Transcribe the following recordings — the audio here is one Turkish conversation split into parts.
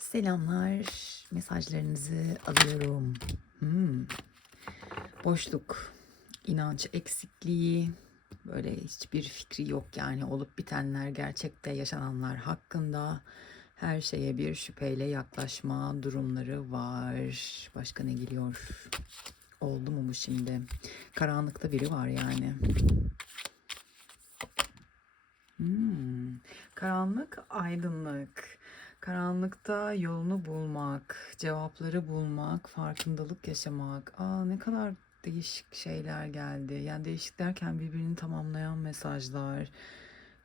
Selamlar. Mesajlarınızı alıyorum. Hmm. Boşluk, inanç eksikliği, böyle hiçbir fikri yok yani olup bitenler, gerçekte yaşananlar hakkında her şeye bir şüpheyle yaklaşma durumları var. Başka ne geliyor? Oldu mu bu şimdi? Karanlıkta biri var yani. Hmm. Karanlık, aydınlık. Karanlıkta yolunu bulmak, cevapları bulmak, farkındalık yaşamak. Aa ne kadar değişik şeyler geldi. Yani değişik derken birbirini tamamlayan mesajlar.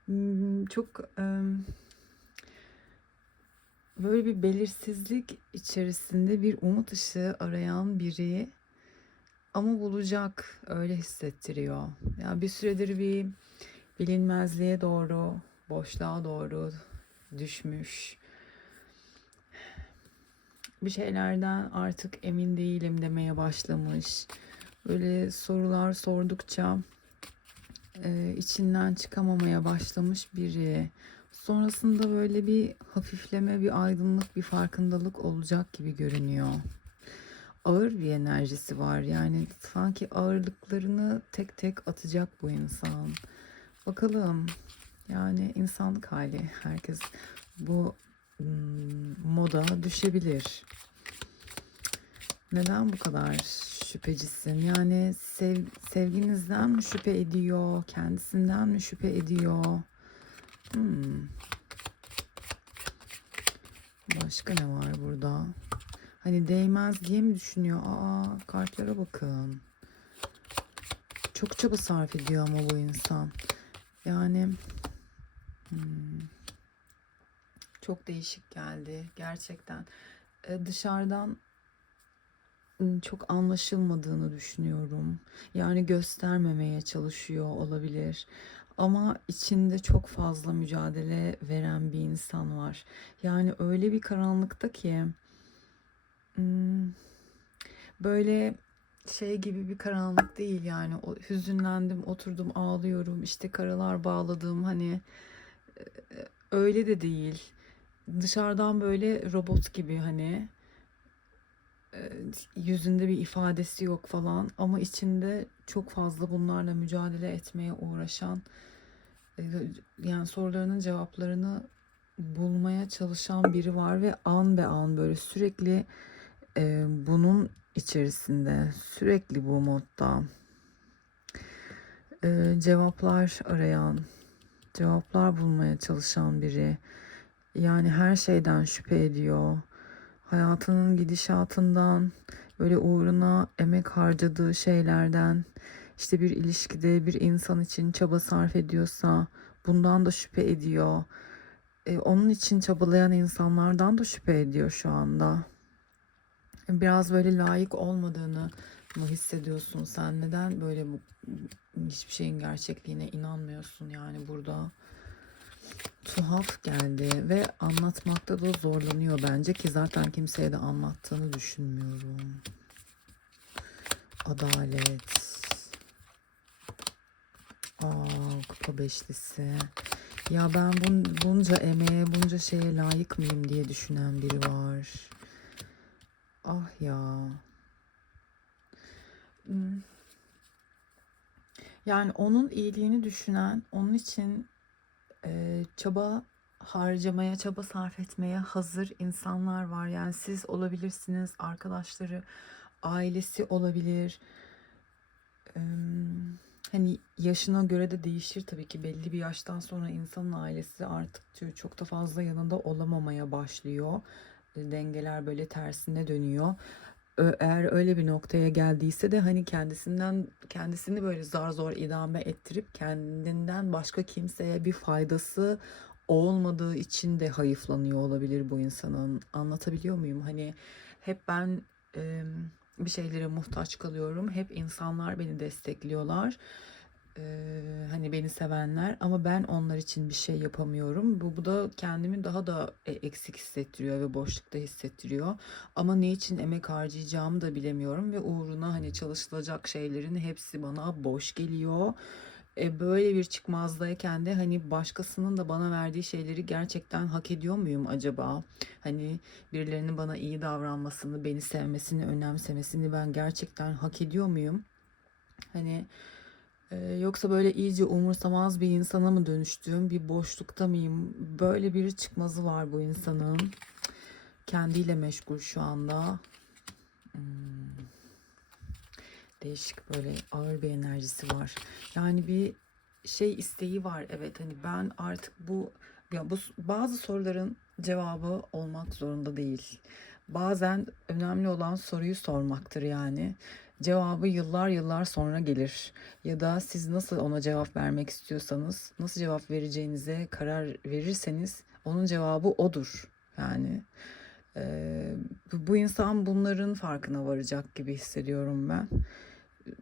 Hmm, Çok böyle bir belirsizlik içerisinde bir umut ışığı arayan biri ama bulacak öyle hissettiriyor. Yani bir süredir bir bilinmezliğe doğru, boşluğa doğru düşmüş. Bir şeylerden artık emin değilim demeye başlamış. Böyle sorular sordukça e, içinden çıkamamaya başlamış biri. Sonrasında böyle bir hafifleme, bir aydınlık, bir farkındalık olacak gibi görünüyor. Ağır bir enerjisi var. Yani sanki ağırlıklarını tek tek atacak bu insan. Bakalım. Yani insanlık hali. Herkes bu moda düşebilir. Neden bu kadar şüphecisin? Yani sev, sevginizden mi şüphe ediyor? Kendisinden mi şüphe ediyor? Hmm. Başka ne var burada? Hani değmez diye mi düşünüyor? Aa kartlara bakın. Çok çaba sarf ediyor ama bu insan. Yani hmm, çok değişik geldi gerçekten. Ee, dışarıdan çok anlaşılmadığını düşünüyorum. Yani göstermemeye çalışıyor olabilir. Ama içinde çok fazla mücadele veren bir insan var. Yani öyle bir karanlıkta ki böyle şey gibi bir karanlık değil yani. O, hüzünlendim, oturdum, ağlıyorum, işte karalar bağladım hani e, öyle de değil. Dışarıdan böyle robot gibi hani e, yüzünde bir ifadesi yok falan ama içinde çok fazla bunlarla mücadele etmeye uğraşan e, yani sorularının cevaplarını bulmaya çalışan biri var ve an be an böyle sürekli e, bunun içerisinde sürekli bu modda e, cevaplar arayan cevaplar bulmaya çalışan biri yani her şeyden şüphe ediyor hayatının gidişatından böyle uğruna emek harcadığı şeylerden işte bir ilişkide bir insan için çaba sarf ediyorsa bundan da şüphe ediyor. E, onun için çabalayan insanlardan da şüphe ediyor şu anda. Biraz böyle layık olmadığını mı hissediyorsun sen? Neden böyle bu, hiçbir şeyin gerçekliğine inanmıyorsun yani burada? Tuhaf geldi ve anlatmakta da zorlanıyor bence ki zaten kimseye de anlattığını düşünmüyorum. Adalet. Aa, kupa beşlisi. Ya ben bun, bunca emeğe, bunca şeye layık mıyım diye düşünen biri var. Ah ya. Hmm. Yani onun iyiliğini düşünen, onun için e, çaba harcamaya, çaba sarf etmeye hazır insanlar var. Yani siz olabilirsiniz, arkadaşları, ailesi olabilir. Em, Hani yaşına göre de değişir tabii ki belli bir yaştan sonra insanın ailesi artık diyor çok da fazla yanında olamamaya başlıyor. Dengeler böyle tersine dönüyor. Eğer öyle bir noktaya geldiyse de hani kendisinden kendisini böyle zar zor idame ettirip kendinden başka kimseye bir faydası olmadığı için de hayıflanıyor olabilir bu insanın. Anlatabiliyor muyum? Hani hep ben em, bir şeylere muhtaç kalıyorum. Hep insanlar beni destekliyorlar. Ee, hani beni sevenler ama ben onlar için bir şey yapamıyorum. Bu, bu da kendimi daha da e, eksik hissettiriyor ve boşlukta hissettiriyor. Ama ne için emek harcayacağımı da bilemiyorum ve uğruna hani çalışılacak şeylerin hepsi bana boş geliyor. E, böyle bir çıkmazdayken de hani başkasının da bana verdiği şeyleri gerçekten hak ediyor muyum acaba? Hani birilerinin bana iyi davranmasını, beni sevmesini, önemsemesini ben gerçekten hak ediyor muyum? Hani yoksa böyle iyice umursamaz bir insana mı dönüştüğüm bir boşlukta mıyım? Böyle bir çıkmazı var bu insanın. Kendiyle meşgul şu anda. Hmm. Değişik böyle ağır bir enerjisi var. Yani bir şey isteği var. Evet hani ben artık bu ya bu bazı soruların cevabı olmak zorunda değil. Bazen önemli olan soruyu sormaktır yani. Cevabı yıllar yıllar sonra gelir. Ya da siz nasıl ona cevap vermek istiyorsanız, nasıl cevap vereceğinize karar verirseniz onun cevabı odur. Yani eee, bu insan bunların farkına varacak gibi hissediyorum ben.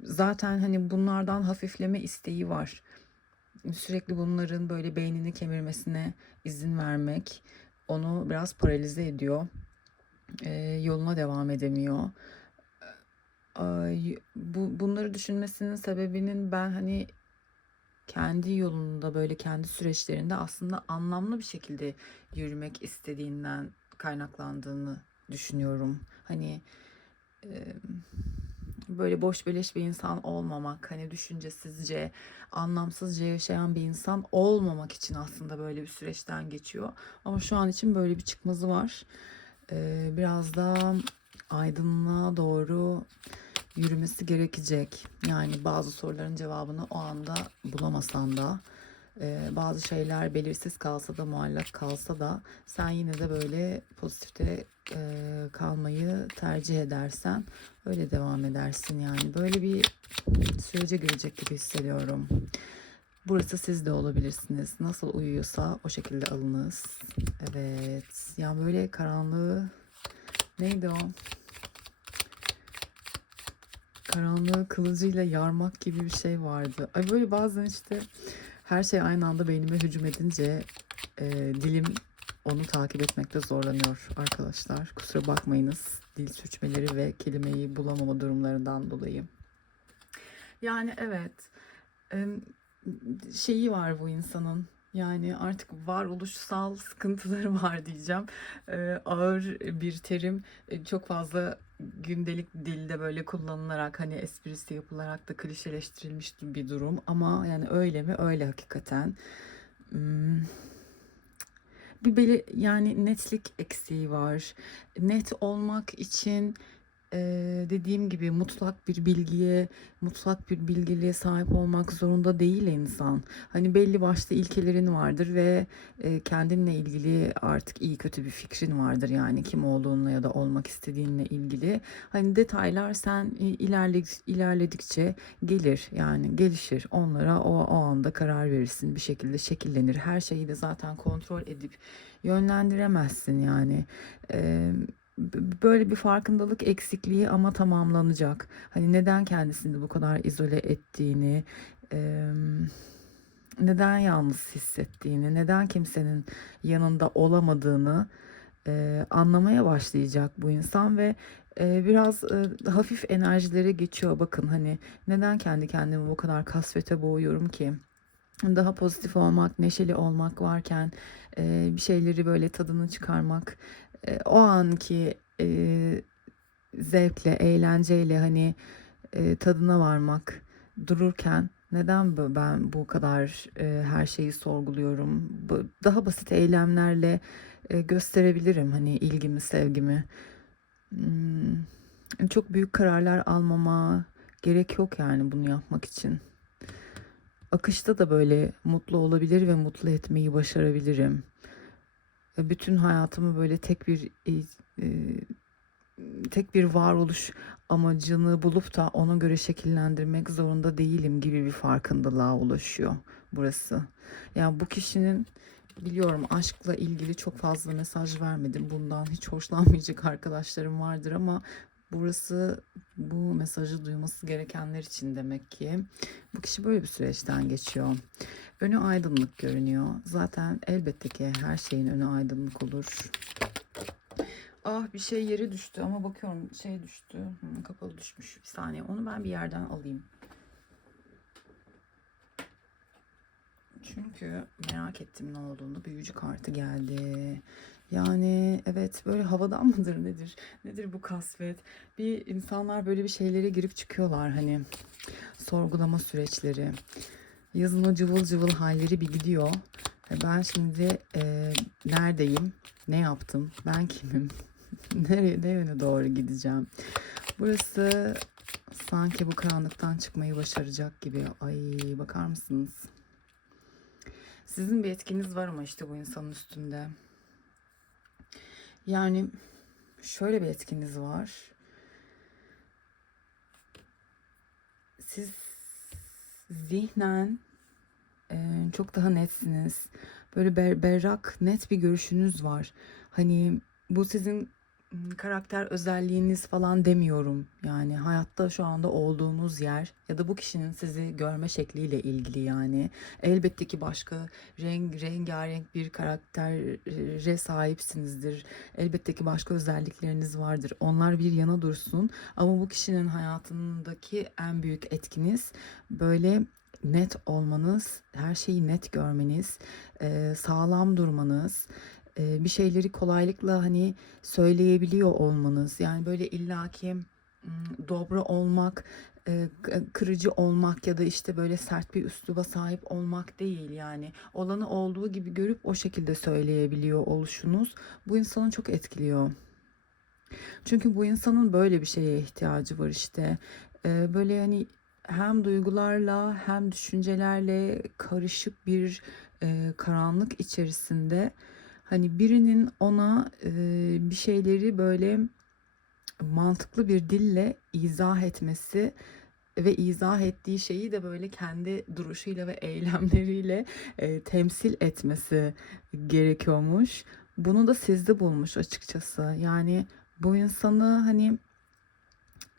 Zaten hani bunlardan hafifleme isteği var. Sürekli bunların böyle beynini kemirmesine izin vermek onu biraz paralize ediyor. Eee, yoluna devam edemiyor. Bu bunları düşünmesinin sebebinin ben hani kendi yolunda böyle kendi süreçlerinde aslında anlamlı bir şekilde yürümek istediğinden kaynaklandığını düşünüyorum. Hani böyle boş beleş bir insan olmamak, hani düşüncesizce, anlamsızca yaşayan bir insan olmamak için aslında böyle bir süreçten geçiyor. Ama şu an için böyle bir çıkmazı var. Biraz da aydınlığa doğru yürümesi gerekecek. Yani bazı soruların cevabını o anda bulamasan da e, bazı şeyler belirsiz kalsa da muallak kalsa da sen yine de böyle pozitifte e, kalmayı tercih edersen öyle devam edersin yani. Böyle bir sürece girecek gibi hissediyorum. Burası siz de olabilirsiniz. Nasıl uyuyorsa o şekilde alınız. Evet. Yani böyle karanlığı neydi o? Karanlığı kılıcıyla yarmak gibi bir şey vardı. Ay böyle bazen işte her şey aynı anda beynime hücum edince e, dilim onu takip etmekte zorlanıyor arkadaşlar. Kusura bakmayınız dil sürçmeleri ve kelimeyi bulamama durumlarından dolayı. Yani evet em, şeyi var bu insanın. Yani artık varoluşsal sıkıntıları var diyeceğim. Ee, ağır bir terim e, çok fazla gündelik dilde böyle kullanılarak hani esprisi yapılarak da klişeleştirilmiş bir durum ama yani öyle mi öyle hakikaten. Hmm, bir beli yani netlik eksiği var. Net olmak için dediğim gibi mutlak bir bilgiye, mutlak bir bilgiliğe sahip olmak zorunda değil insan. Hani belli başlı ilkelerin vardır ve kendinle ilgili artık iyi kötü bir fikrin vardır yani kim olduğunla ya da olmak istediğinle ilgili. Hani detaylar sen ilerledikçe gelir yani gelişir. Onlara o, o anda karar verirsin bir şekilde şekillenir. Her şeyi de zaten kontrol edip yönlendiremezsin yani. Eee, böyle bir farkındalık eksikliği ama tamamlanacak. Hani neden kendisini bu kadar izole ettiğini, neden yalnız hissettiğini, neden kimsenin yanında olamadığını anlamaya başlayacak bu insan ve biraz hafif enerjilere geçiyor. Bakın hani neden kendi kendimi bu kadar kasvete boğuyorum ki? Daha pozitif olmak, neşeli olmak varken bir şeyleri böyle tadını çıkarmak, e, o anki e, zevkle, eğlenceyle hani e, tadına varmak dururken neden ben bu kadar e, her şeyi sorguluyorum? Daha basit eylemlerle e, gösterebilirim hani ilgimi, sevgimi. Hmm, çok büyük kararlar almama gerek yok yani bunu yapmak için. Akışta da böyle mutlu olabilir ve mutlu etmeyi başarabilirim. Bütün hayatımı böyle tek bir e, e, tek bir varoluş amacını bulup da ona göre şekillendirmek zorunda değilim gibi bir farkındalığa ulaşıyor burası. Yani bu kişinin biliyorum aşkla ilgili çok fazla mesaj vermedim. Bundan hiç hoşlanmayacak arkadaşlarım vardır ama burası bu mesajı duyması gerekenler için demek ki. Bu kişi böyle bir süreçten geçiyor. Önü aydınlık görünüyor. Zaten elbette ki her şeyin önü aydınlık olur. Ah bir şey yere düştü ama bakıyorum şey düştü. Hı, kapalı düşmüş. Bir saniye onu ben bir yerden alayım. Çünkü merak ettim ne olduğunu. Büyücü kartı geldi. Yani evet böyle havadan mıdır nedir? Nedir bu kasvet? Bir insanlar böyle bir şeylere girip çıkıyorlar hani sorgulama süreçleri. Yazın o cıvıl cıvıl halleri bir gidiyor. E Ben şimdi e, neredeyim? Ne yaptım? Ben kimim? Nereye, ne yöne doğru gideceğim? Burası sanki bu karanlıktan çıkmayı başaracak gibi. Ay bakar mısınız? Sizin bir etkiniz var ama işte bu insanın üstünde. Yani şöyle bir etkiniz var. Siz zihnen e, çok daha netsiniz. Böyle ber- berrak, net bir görüşünüz var. Hani bu sizin karakter özelliğiniz falan demiyorum. Yani hayatta şu anda olduğunuz yer ya da bu kişinin sizi görme şekliyle ilgili yani. Elbette ki başka renk rengarenk bir karaktere sahipsinizdir. Elbette ki başka özellikleriniz vardır. Onlar bir yana dursun. Ama bu kişinin hayatındaki en büyük etkiniz böyle net olmanız, her şeyi net görmeniz, sağlam durmanız, bir şeyleri kolaylıkla hani söyleyebiliyor olmanız. Yani böyle illaki dobra olmak, kırıcı olmak ya da işte böyle sert bir üsluba sahip olmak değil yani. Olanı olduğu gibi görüp o şekilde söyleyebiliyor oluşunuz bu insanı çok etkiliyor. Çünkü bu insanın böyle bir şeye ihtiyacı var işte. Böyle hani hem duygularla hem düşüncelerle karışık bir karanlık içerisinde hani birinin ona e, bir şeyleri böyle mantıklı bir dille izah etmesi ve izah ettiği şeyi de böyle kendi duruşuyla ve eylemleriyle e, temsil etmesi gerekiyormuş. Bunu da sizde bulmuş açıkçası. Yani bu insanı hani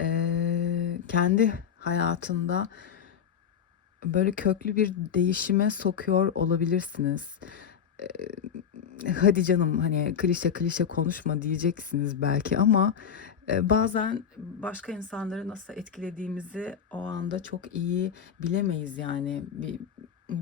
e, kendi hayatında böyle köklü bir değişime sokuyor olabilirsiniz. E, hadi canım hani klişe klişe konuşma diyeceksiniz belki ama e, bazen başka insanları nasıl etkilediğimizi o anda çok iyi bilemeyiz yani. Bir,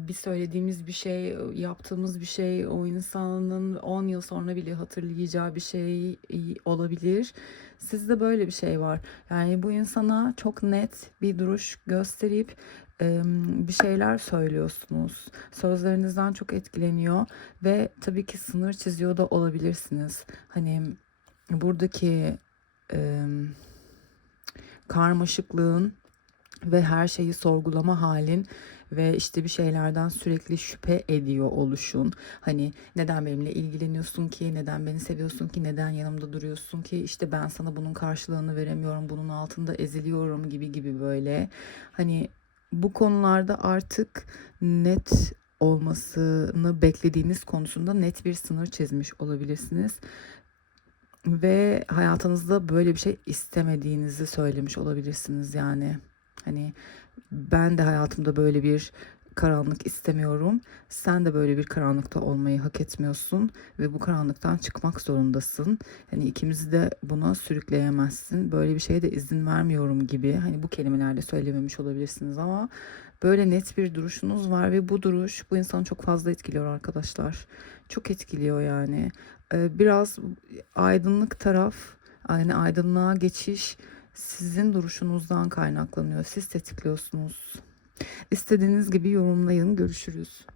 bir söylediğimiz bir şey, yaptığımız bir şey o insanın 10 yıl sonra bile hatırlayacağı bir şey olabilir. Sizde böyle bir şey var. Yani bu insana çok net bir duruş gösterip e, bir şeyler söylüyorsunuz. Sözlerinizden çok etkileniyor ve tabii ki sınır çiziyor da olabilirsiniz. Hani buradaki e, karmaşıklığın ve her şeyi sorgulama halin ve işte bir şeylerden sürekli şüphe ediyor oluşun. Hani neden benimle ilgileniyorsun ki, neden beni seviyorsun ki, neden yanımda duruyorsun ki, işte ben sana bunun karşılığını veremiyorum, bunun altında eziliyorum gibi gibi böyle. Hani bu konularda artık net olmasını beklediğiniz konusunda net bir sınır çizmiş olabilirsiniz ve hayatınızda böyle bir şey istemediğinizi söylemiş olabilirsiniz yani. Hani ben de hayatımda böyle bir karanlık istemiyorum. Sen de böyle bir karanlıkta olmayı hak etmiyorsun ve bu karanlıktan çıkmak zorundasın. Hani ikimizi de buna sürükleyemezsin. Böyle bir şeye de izin vermiyorum gibi. Hani bu kelimelerle söylememiş olabilirsiniz ama böyle net bir duruşunuz var ve bu duruş bu insanı çok fazla etkiliyor arkadaşlar. Çok etkiliyor yani. Ee, biraz aydınlık taraf, yani aydınlığa geçiş sizin duruşunuzdan kaynaklanıyor. Siz tetikliyorsunuz. İstediğiniz gibi yorumlayın. Görüşürüz.